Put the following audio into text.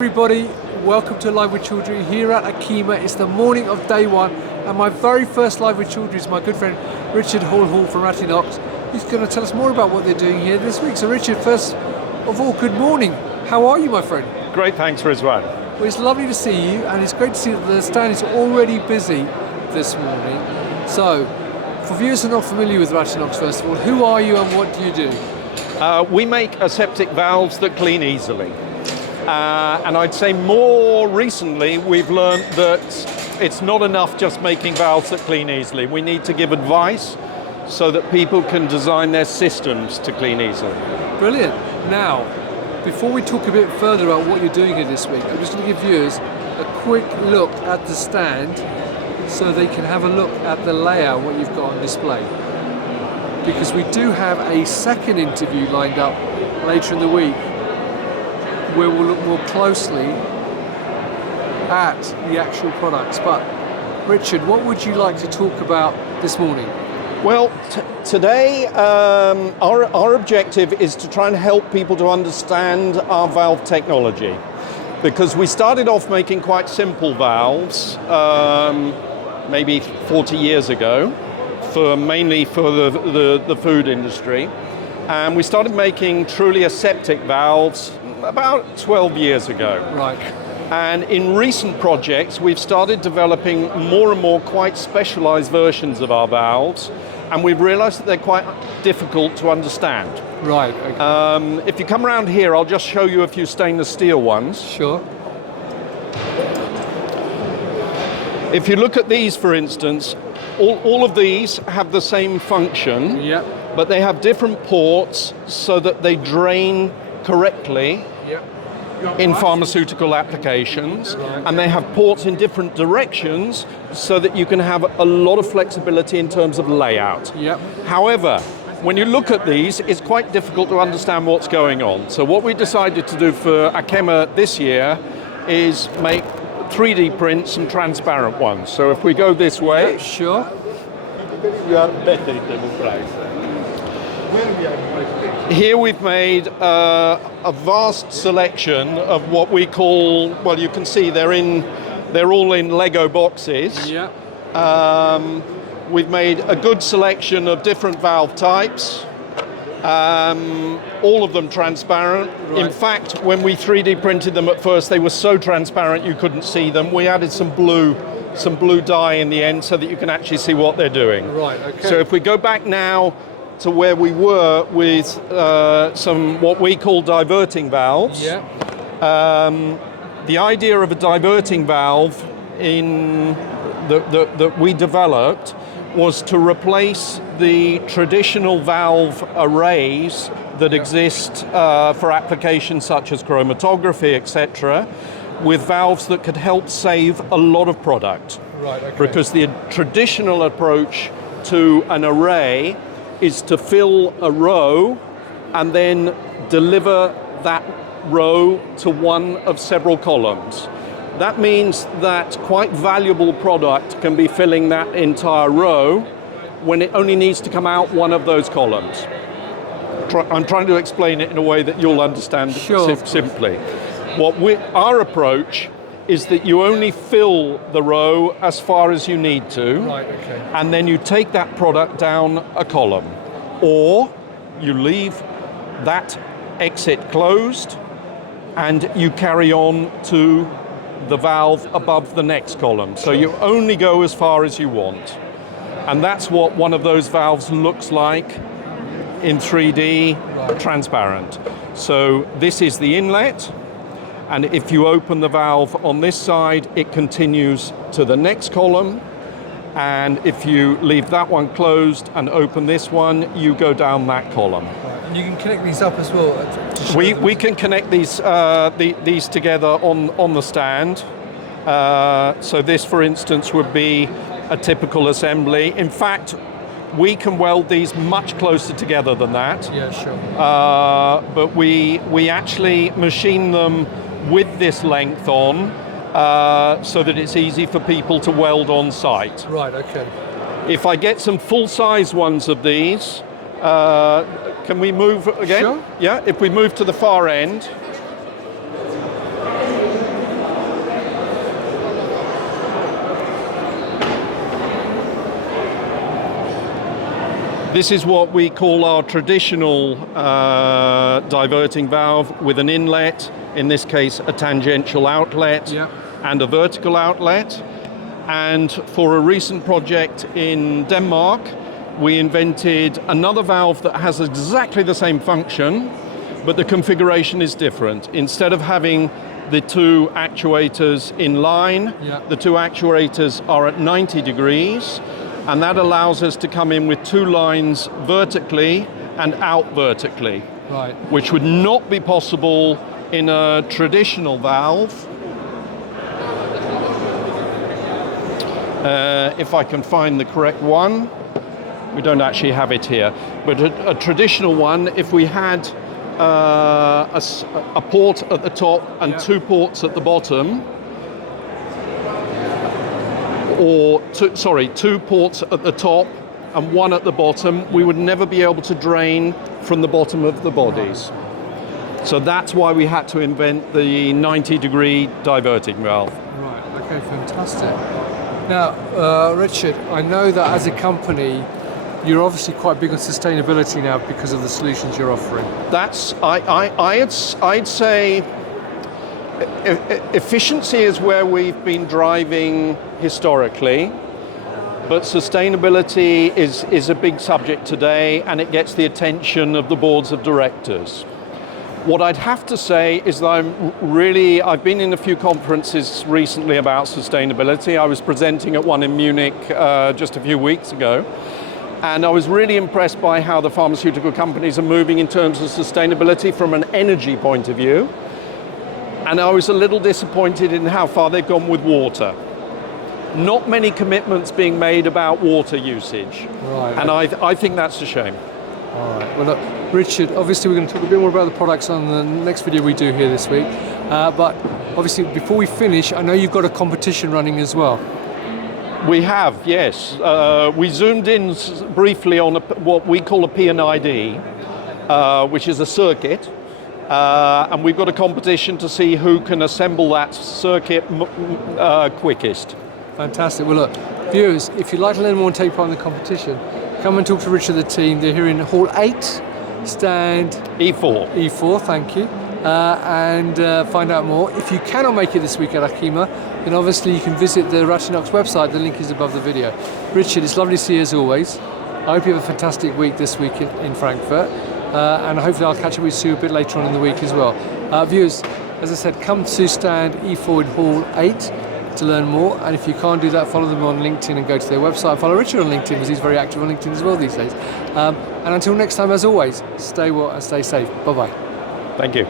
Everybody, welcome to Live with Children here at ACHEMA. It's the morning of day one, and my very first Live with Children is my good friend Richard Hall from Rattiinox. He's going to tell us more about what they're doing here this week. So Richard, first of all, good morning. How are you, my friend? Great, thanks, Rizwan. Well, it's lovely to see you, and it's great to see that the stand is already busy this morning. So, for viewers who are not familiar with Rattiinox, first of all, who are you and what do you do? We make aseptic valves that clean easily. And I'd say more recently we've learned that it's not enough just making valves that clean easily. We need to give advice so that people can design their systems to clean easily. Brilliant. Now, before we talk a bit further about what you're doing here this week, I'm just going to give viewers a quick look at the stand so they can have a look at the layout, what you've got on display. Because we do have a second interview lined up later in the week where we'll look more closely at the actual products. But Richard, what would you like to talk about this morning? Well, today our objective is to try and help people to understand our valve technology, because we started off making quite simple valves maybe 40 years ago, mainly for the food industry, and we started making truly aseptic valves about 12 years ago. Right. And in recent projects, we've started developing more and more quite specialized versions of our valves, and we've realized that they're quite difficult to understand. Right. Okay. If you come around here, I'll just show you a few stainless steel ones. Sure. If you look at these, for instance, all of these have the same function, Yep. but they have different ports so that they drain correctly in pharmaceutical applications, and they have ports in different directions so that you can have a lot of flexibility in terms of layout. Yep. However, when you look at these, it's quite difficult to understand what's going on. So what we decided to do for ACHEMA this year is make 3D print some transparent ones. So if we go this way, Yeah, sure. You are better in terms of price. here we've made a vast selection of what we call, well, you can see they're all in Lego boxes. Yeah. We've made a good selection of different valve types, all of them transparent. Right. In fact, when we 3D printed them at first, they were so transparent you couldn't see them. We added some blue dye in the end so that you can actually see what they're doing. Right. Okay. So if we go back now to where we were with some what we call diverting valves. Yeah. The idea of a diverting valve that we developed was to replace the traditional valve arrays that exist for applications such as chromatography, etc., with valves that could help save a lot of product. Right. Okay. Because the traditional approach to an array is to fill a row and then deliver that row to one of several columns. That means that quite valuable product can be filling that entire row when it only needs to come out one of those columns. I'm trying to explain it in a way that you'll understand. Sure. Simply. Our approach is that you only fill the row as far as you need to, Right. Okay. and then you take that product down a column, or you leave that exit closed and you carry on to the valve above the next column. So you only go as far as you want. And that's what one of those valves looks like in 3D, transparent. So this is the inlet, and if you open the valve on this side, it continues to the next column. And if you leave that one closed and open this one, you go down that column. And you can connect these up as well. We can connect these together on the stand. So this, for instance, would be a typical assembly. In fact, we can weld these much closer together than that. Yeah, sure. But we actually machine them with this length on, so that it's easy for people to weld on site. Right. Okay. If I get some full-size ones of these, can we move again? Sure. Yeah, if we move to the far end, This is what we call our traditional diverting valve with an inlet, in this case a tangential outlet, Yep. and a vertical outlet. And for a recent project in Denmark, we invented another valve that has exactly the same function, but the configuration is different. Instead of having the two actuators in line, Yep. the two actuators are at 90 degrees, and that allows us to come in with two lines vertically and out vertically, Right. which would not be possible in a traditional valve. If I can find the correct one, we don't actually have it here, but a traditional one, if we had a port at the top and Yeah. two ports at the bottom, or two ports at the top and one at the bottom, we would never be able to drain from the bottom of the bodies. So that's why we had to invent the 90-degree diverting valve. Right, okay, fantastic. Now, Richard, I know that as a company, you're obviously quite big on sustainability now because of the solutions you're offering. That's, I'd say efficiency is where we've been driving historically, but sustainability is a big subject today, and it gets the attention of the boards of directors. What I'd have to say is that I've been in a few conferences recently about sustainability. I was presenting at one in Munich just a few weeks ago, and I was really impressed by how the pharmaceutical companies are moving in terms of sustainability from an energy point of view. And I was a little disappointed in how far they've gone with water. Not many commitments being made about water usage. Right. And I think that's a shame. All right. Well, look, Richard, obviously we're going to talk a bit more about the products on the next video we do here this week. But obviously, before we finish, I know you've got a competition running as well. We have, yes. We zoomed in briefly on what we call a P&ID, which is a circuit. And we've got a competition to see who can assemble that circuit quickest. Fantastic. Well, look, viewers, if you'd like to learn more and take part in the competition, come and talk to Richard and the team. They're here in Hall 8, stand E4. E4, thank you. And find out more. If you cannot make it this week at ACHEMA, then obviously you can visit the Rattiinox website. The link is above the video. Richard, it's lovely to see you as always. I hope you have a fantastic week this week in Frankfurt. And hopefully I'll catch up with you a bit later on in the week as well. Viewers, as I said, come to stand E4 in Hall 8 to learn more. And if you can't do that, follow them on LinkedIn and go to their website. Follow Richard on LinkedIn because he's very active on LinkedIn as well these days. And until next time, as always, stay well and stay safe. Bye-bye. Thank you.